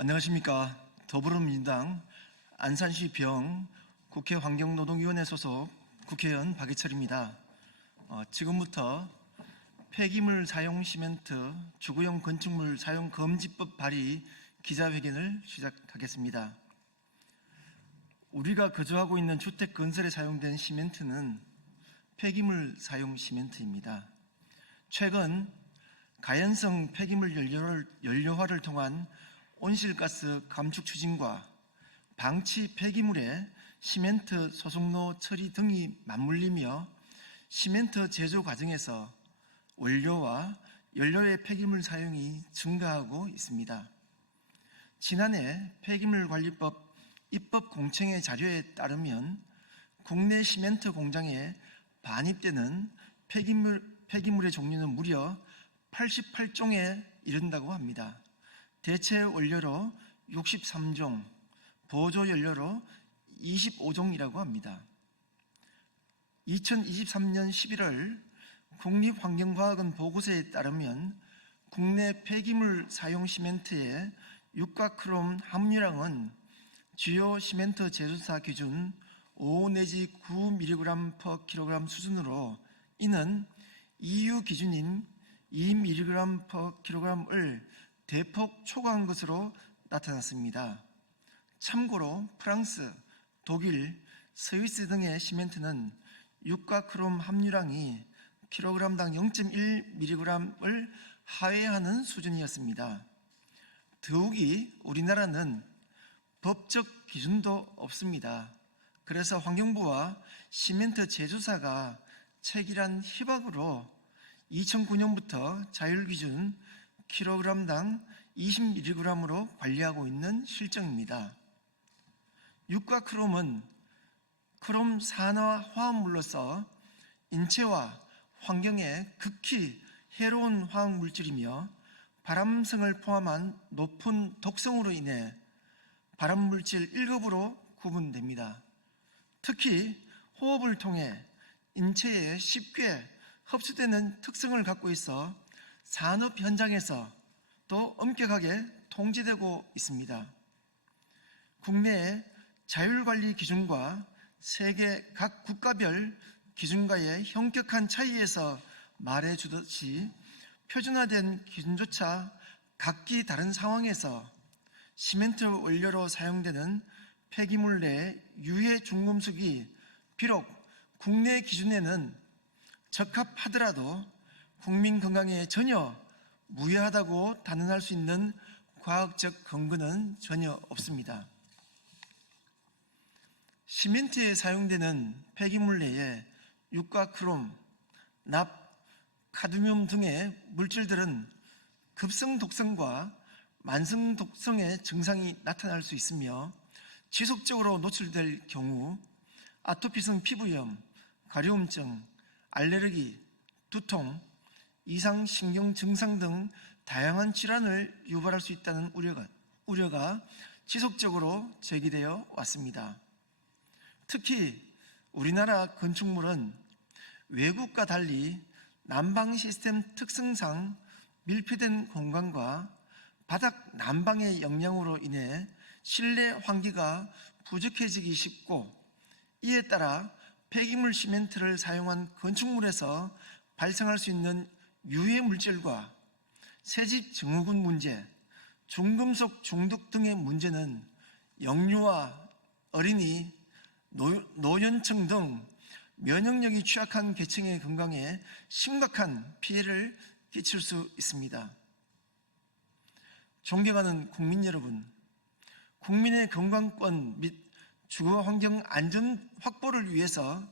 안녕하십니까. 더불어민주당 안산시 병 국회 환경노동위원회 소속 국회의원 박예철입니다. 지금부터 폐기물 사용 시멘트 주거용 건축물 사용 금지법 발의 기자회견을 시작하겠습니다. 우리가 거주하고 있는 주택 건설에 사용된 시멘트는 폐기물 사용 시멘트입니다. 최근 가연성 폐기물 연료화를 통한 온실가스 감축 추진과 방치 폐기물의 시멘트 소속로 처리 등이 맞물리며 시멘트 제조 과정에서 원료와 연료의 폐기물 사용이 증가하고 있습니다. 지난해 폐기물관리법 입법 공청회 자료에 따르면 국내 시멘트 공장에 반입되는 폐기물의 종류는 무려 88종에 이른다고 합니다. 대체 원료로 63종, 보조 연료로 25종이라고 합니다. 2023년 11월 국립환경과학원 보고서에 따르면 국내 폐기물 사용 시멘트의 육가크롬 함유량은 주요 시멘트 제조사 기준 5 내지 9mg/kg 수준으로 이는 EU 기준인 2mg/kg을 대폭 초과한 것으로 나타났습니다. 참고로 프랑스, 독일, 스위스 등의 시멘트는 육가크롬 함유량이 kg당 0.1mg을 하회하는 수준이었습니다. 더욱이 우리나라는 법적 기준도 없습니다. 그래서 환경부와 시멘트 제조사가 체결한 협약으로 2009년부터 자율기준 kg당 20mg으로 관리하고 있는 실정입니다. 육가크롬은 크롬 산화 화합물로서 인체와 환경에 극히 해로운 화학물질이며 발암성을 포함한 높은 독성으로 인해 발암물질 1급으로 구분됩니다. 특히 호흡을 통해 인체에 쉽게 흡수되는 특성을 갖고 있어 산업 현장에서 또 엄격하게 통제되고 있습니다. 국내의 자율관리 기준과 세계 각 국가별 기준과의 현격한 차이에서 말해주듯이 표준화된 기준조차 각기 다른 상황에서 시멘트 원료로 사용되는 폐기물 내 유해 중금속이 비록 국내 기준에는 적합하더라도 국민 건강에 전혀 무해하다고 단언할 수 있는 과학적 근거는 전혀 없습니다. 시멘트에 사용되는 폐기물 내에 육가크롬, 납, 카드뮴 등의 물질들은 급성 독성과 만성 독성의 증상이 나타날 수 있으며 지속적으로 노출될 경우 아토피성 피부염, 가려움증, 알레르기, 두통, 이상신경 증상 등 다양한 질환을 유발할 수 있다는 우려가 지속적으로 제기되어 왔습니다. 특히 우리나라 건축물은 외국과 달리 난방 시스템 특성상 밀폐된 공간과 바닥 난방의 영향으로 인해 실내 환기가 부족해지기 쉽고 이에 따라 폐기물 시멘트를 사용한 건축물에서 발생할 수 있는 유해 물질과 새집 증후군 문제, 중금속 중독 등의 문제는 영유아, 어린이, 노년층 등 면역력이 취약한 계층의 건강에 심각한 피해를 끼칠 수 있습니다. 존경하는 국민 여러분, 국민의 건강권 및 주거환경 안전 확보를 위해서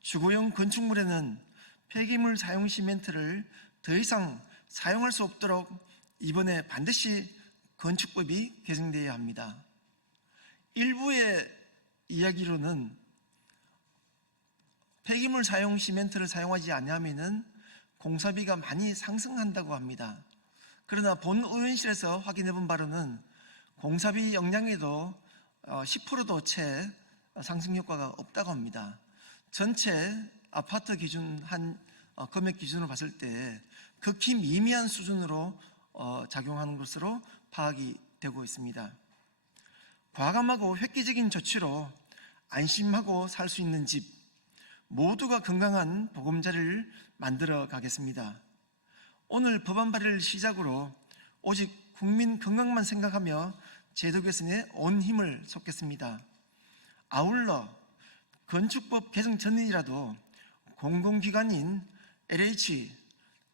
주거용 건축물에는 폐기물 사용 시멘트를 더 이상 사용할 수 없도록 이번에 반드시 건축법이 개정되어야 합니다. 일부의 이야기로는 폐기물 사용 시멘트를 사용하지 않으면 공사비가 많이 상승한다고 합니다. 그러나 본 의원실에서 확인해 본 바로는 공사비 영향에도 10%도 채 상승 효과가 없다고 합니다. 전체 아파트 기준 금액 기준으로 봤을 때 극히 미미한 수준으로 작용하는 것으로 파악이 되고 있습니다. 과감하고 획기적인 조치로 안심하고 살 수 있는 집, 모두가 건강한 보금자리를 만들어 가겠습니다. 오늘 법안 발의를 시작으로 오직 국민 건강만 생각하며 제도 개선에 온 힘을 쏟겠습니다. 아울러 건축법 개정 전이라도 공공기관인 LH,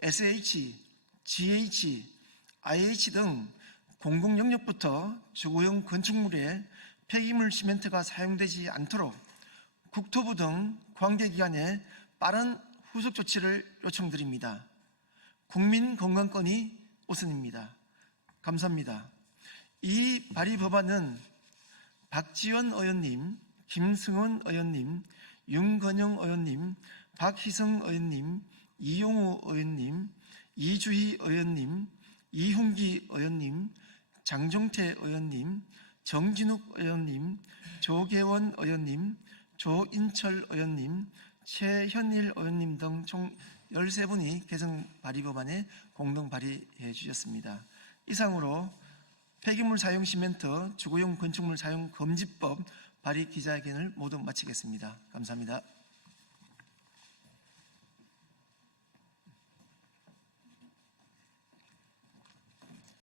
SH, GH, IH 등 공공영역부터 주거용 건축물에 폐기물 시멘트가 사용되지 않도록 국토부 등 관계기관에 빠른 후속 조치를 요청드립니다. 국민 건강권이 우선입니다. 감사합니다. 이 발의 법안은 박지원 의원님, 김승원 의원님, 윤건영 의원님, 박희성 의원님, 이용우 의원님, 이주희 의원님, 이훈기 의원님, 장종태 의원님, 정진욱 의원님, 조계원 의원님, 조인철 의원님, 최현일 의원님 등 총 13분이 개정 발의 법안에 공동 발의해 주셨습니다. 이상으로 폐기물 사용 시멘트 주거용 건축물 사용 금지법 발의 기자회견을 모두 마치겠습니다. 감사합니다.